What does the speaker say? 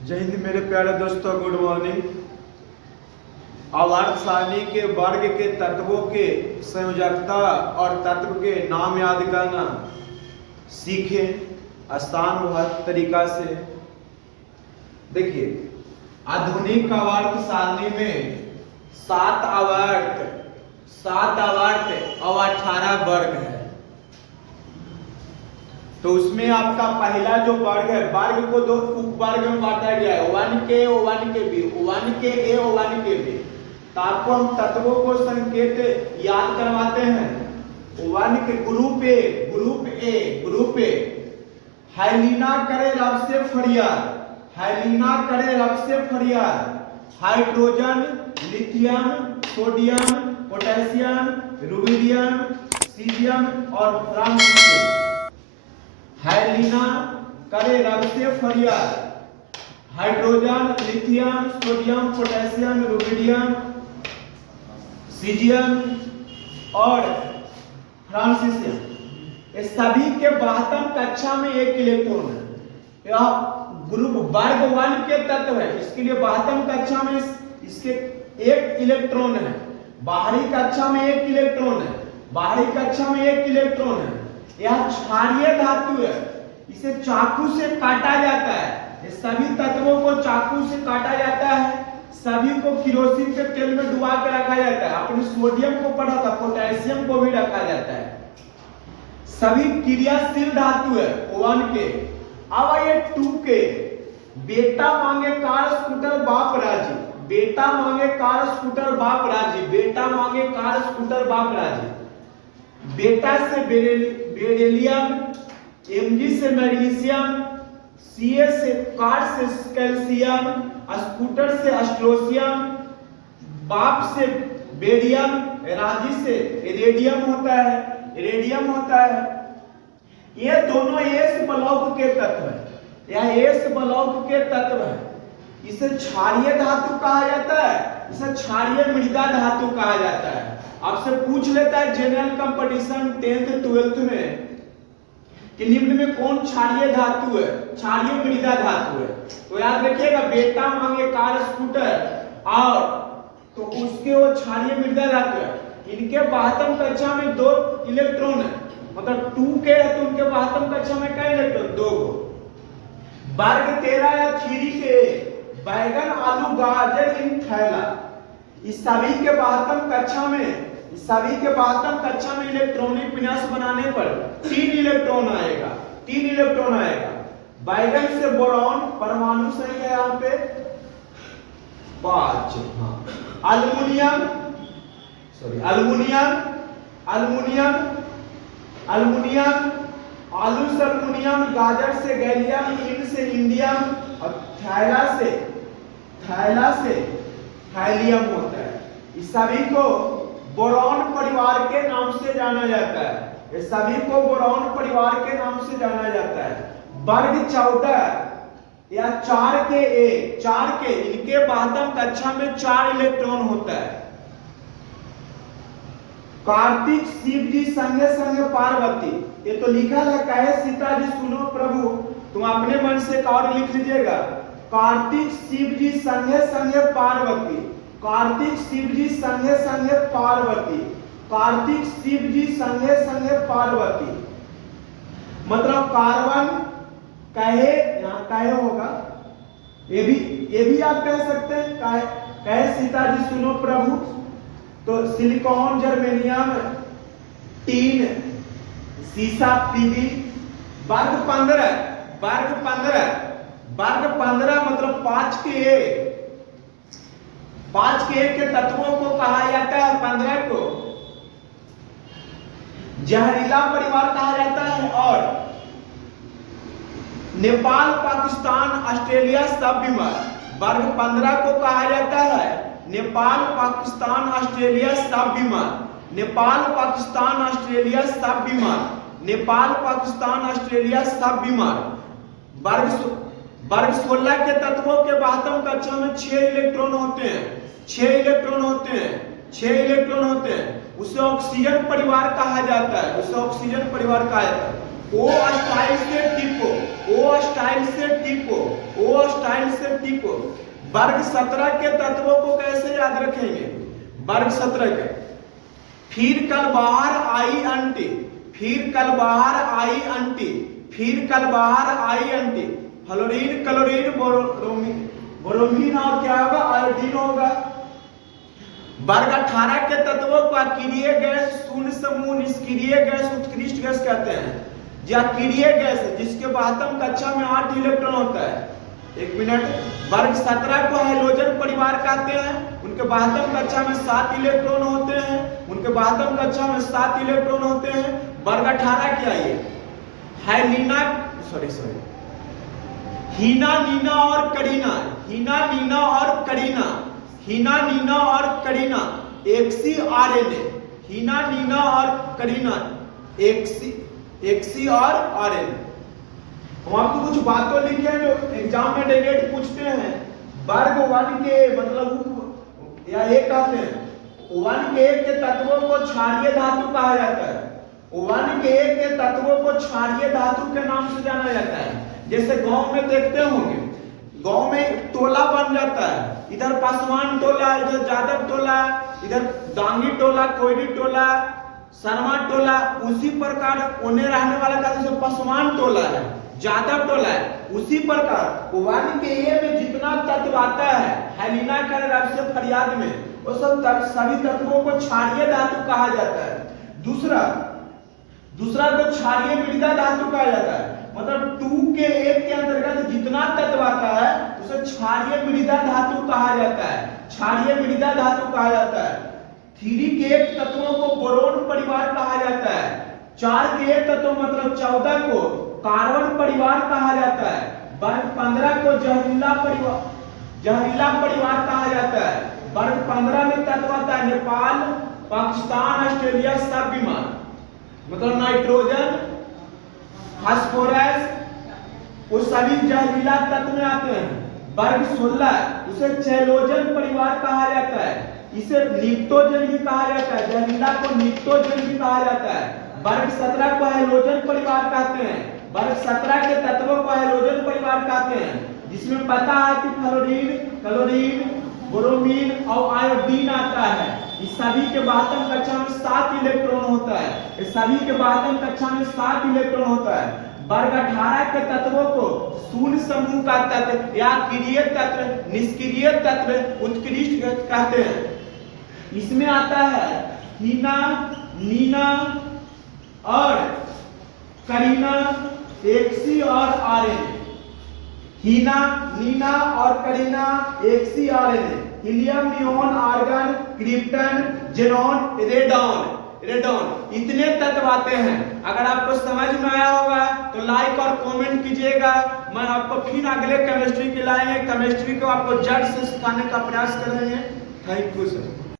जय हिंद मेरे प्यारे दोस्तों, गुड मॉर्निंग। आवर्त सारणी के वर्ग के तत्वों के संयोजकता और तत्व के नाम याद करना सीखें आसान व तरीका से। देखिए, आधुनिक आवर्त सारणी में 7 आवर्त और 18 वर्ग है। तो उसमें आपका पहला जो वर्ग है, वर्ग को 2 उपवर्ग में बांटा गया है, 1K, O1KB, 1K A, O1KB। तो आपको हम तत्वों को संकेत याद करवाते हैं। 1 के ग्रुप ए हाइलिना करे रब से फरियाद, hydrogen, lithium, sodium, potassium, rubidium, caesium और फ्रांसीसियम। हाइलिना करे रब से फरियाद, hydrogen, lithium, sodium, potassium, rubidium, caesium और फ्रांसीसियम। ये सभी के 72 कक्षा में 1 इलेक्ट्रॉन है। यह ग्रुप वर्ग 1 के तत्व है, इसके लिए 72 कक्षा में इसके 1 इलेक्ट्रॉन है। बाहरी कक्षा में 1 इलेक्ट्रॉन है। यह क्षारीय धातु है, इसे चाकू से काटा जाता है। ये सभी तत्वों को चाकू से काटा जाता है। सभी को किरोसिन के तेल में डुबा के रखा जाता है। आपने सोडियम को पढ़ा था, पोटेशियम को भी रखा जाता है। सभी क्रियाशील धातु है 1 के। अब ये 2 के, बेटा मांगे कार स्कूटर बाप राजी, बेटा मांगे कार स्कूटर बाप राजी। बेटा से बेरिलियम, Mg से मैग्नीशियम, Ca से कार से कैल्शियम, स्कूटर से अस्ट्रोसियम, बाप से बेरियम, राजी से इरेडियम होता है। ये दोनों एस ब्लॉक के तत्व है। यह एस ब्लॉक के तत्व है। इसे क्षारीय धातु कहा जाता है, इसे क्षारीय मृदा धातु कहा जाता है। आपसे पूछ लेता है जनरल कंपटीशन 10th 12th में कि निम्न में कौन क्षारीय धातु है, क्षारीय मृदा धातु है। तो याद रखिएगा, बेटा मांगे कार स्कूटर और तो उसके वो क्षारीय मृदा धातु है। इनके 72 कक्षा में 2 इलेक्ट्रॉन है, मतलब 2 के है तो उनके 72 कक्षा में क्या इलेक्ट्रॉन, 2 को। वर्ग 13 या 3 के बैगन, आलू, गाजर इन थैला। इस सभी के 72 कक्षा में इलेक्ट्रॉनिक विन्यास बनाने पर 3 इलेक्ट्रॉन आएगा। बैगन से बोरॉन, परमाणु संख्या है यहाँ पे 5। अल्मुनियम, आलू से अल्मुनियम, गाजर से गैलियम, इन से इंडियम और थैला से थाइलियम होता है। इस सभी को बोरॉन परिवार के नाम से जाना जाता है। वर्ग 14 या 4 के इनके 72 कक्षा में 4 इलेक्ट्रॉन होता है। कार्तिक शिव जी संगे पार्वती। ये तो लिखा है, कहे सीता जी सुनो प्रभु, तुम अपने मन से और लिख लीजिएगा। कार्तिक शिव जी संगे पार्वती, कार्तिक शिव जी संगे पार्वती। मतलब कार्बन कहे, यहाँ कहे होगा, ये भी आप कह सकते हैं, कहे सीता जी सुनो प्रभु। तो सिलिकॉन, जर्मेनियम, टीन, सीसा, पीवी। वर्ग 15 मतलब 5 के एक के तत्वों को कहा जाता है। 15 को जहरीला परिवार कहा जाता है। और नेपाल, पाकिस्तान, ऑस्ट्रेलिया सब बीमार। वर्ग 15 को कहा जाता है नेपाल, पाकिस्तान, ऑस्ट्रेलिया सब बीमार। वर्ग 16 के तत्वों के 72 कक्षा में 6 इलेक्ट्रॉन होते हैं। उसे ऑक्सीजन परिवार कहा जाता है। ओ स्टाइल से टिपो, ओ स्टाइल से टिपो, ओ स्टाइल से टिपो। वर्ग 17 के तत्वों को कैसे याद रखेंगे? वर्ग 17 के, फिर कल बाहर आई आंटी, फिर कल बाहर आई आंटी, फिर कल बाहर आई आंटी। फ्लोरीन, क्लोरीन, ब्रोमीन और क्या होगा? आयोडीन होगा। वर्ग 18 के तत्वों को अक्रिय गैस, शून्य समूह, निष्क्रिय गैस, उत्कृष्ट गैस कहते हैं। जो अक्रिय गैस है जिसके वाहकत्व कक्षा में 8 इलेक्ट्रॉन होता है। एक मिनट। वर्ग 17 को हैलोजन परिवार कहते हैं, उनके वाहकत्व कक्षा में 7 इलेक्ट्रॉन होते हैं, उनके वाहकत्व कक्षा में 7 इलेक्ट्रॉन होते हैं। वर्ग 18 क्या है? हैलीना, हीना, नीना और करीना, हीना, नीना और करीना, हीना, नीना और करीना, एक्सी आरएनए, हीना, नीना और करीना, एक्सी और आरएनए। हम आपको कुछ बातें लिखे हैं जो एग्जाम में डायरेक्ट पूछते हैं। वर्ग 1 के मतलब या एक कहते हैं 1 के तत्वों को क्षारीय धातु कहा जाता है। 1 के तत्वों को क्षारीय धातु के नाम से जाना जाता है। जैसे गांव में देखते होंगे, गांव में टोला बन जाता है, इधर पासवान टोला, इधर जादव टोला, इधर दांगी टोला, कोयरी टोला, शर्मा टोला। उसी प्रकार उन्हें रहने वाला का जैसे पासवान टोला है, जादव टोला है। उसी प्रकार 1 के ए में जितना तत्व आता है हैलीना से फरियाद में, वो सब सभी तत्वों को क्षारीय धातु कहा जाता है। दूसरा को क्षारीय मृदा धातु कहा जाता है। मतलब 2 के 1 के अंतर्गत जितना तत्व आता है उसे क्षारीय मृदा धातु कहा जाता है, क्षारीय मृदा धातु कहा जाता है। 3 के 1 तत्वों को बोरोन परिवार कहा जाता है। 4 के 1 तत्व मतलब 14 को कार्बन परिवार कहा जाता है। वर्ग 15 को जहरीला परिवार कहा जाता है। वर्ग 15 में तत्व आता है नेपाल, पाकिस्तान, ऑस्ट्रेलिया, सब विमान, मतलब नाइट्रोजन, फास्फोरस, वो सभी जहरीला तत्व में आते हैं। वर्ग 16 उसे चैलोजन परिवार कहा जाता है, इसे निक्टोजन भी कहा जाता है, जहरीला को निक्टोजन भी कहा जाता है। वर्ग 17 को हैलोजन परिवार कहते हैं। वर्ग 17 के तत्वों को हैलोजन परिवार कहते हैं, जिसमें पता है कि फ्लोरीन, क्लोरीन, ब्रोमीन और आयोडीन आता है। इस सभी के वाहकत्व कक्षा में 7 इलेक्ट्रॉन होता है। इस सभी के वाहकत्व कक्षा में 7 इलेक्ट्रॉन होता है। वर्ग 18 के तत्वों को शून्य समूह का तत्व या क्रिय तत्व, निष्क्रिय तत्व, उत्कृष्ट कहते हैं। इसमें आता है हीना, नीना और करीना, एक्सी और आरएनए। हीना, नीना और करीना, एक्सी, RNA, helium, neon, argon, krypton, xenon, radon, इतने तत्व आते हैं। अगर आपको समझ में आया होगा तो लाइक और कमेंट कीजिएगा। मैं आपको फिर अगले केमिस्ट्री के लाएंगे, केमिस्ट्री को आपको जड़ से सिखाने का प्रयास करेंगे। Thank you sir.